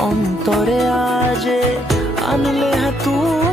অন্তরে আজে আনলে হ্যাঁ তুই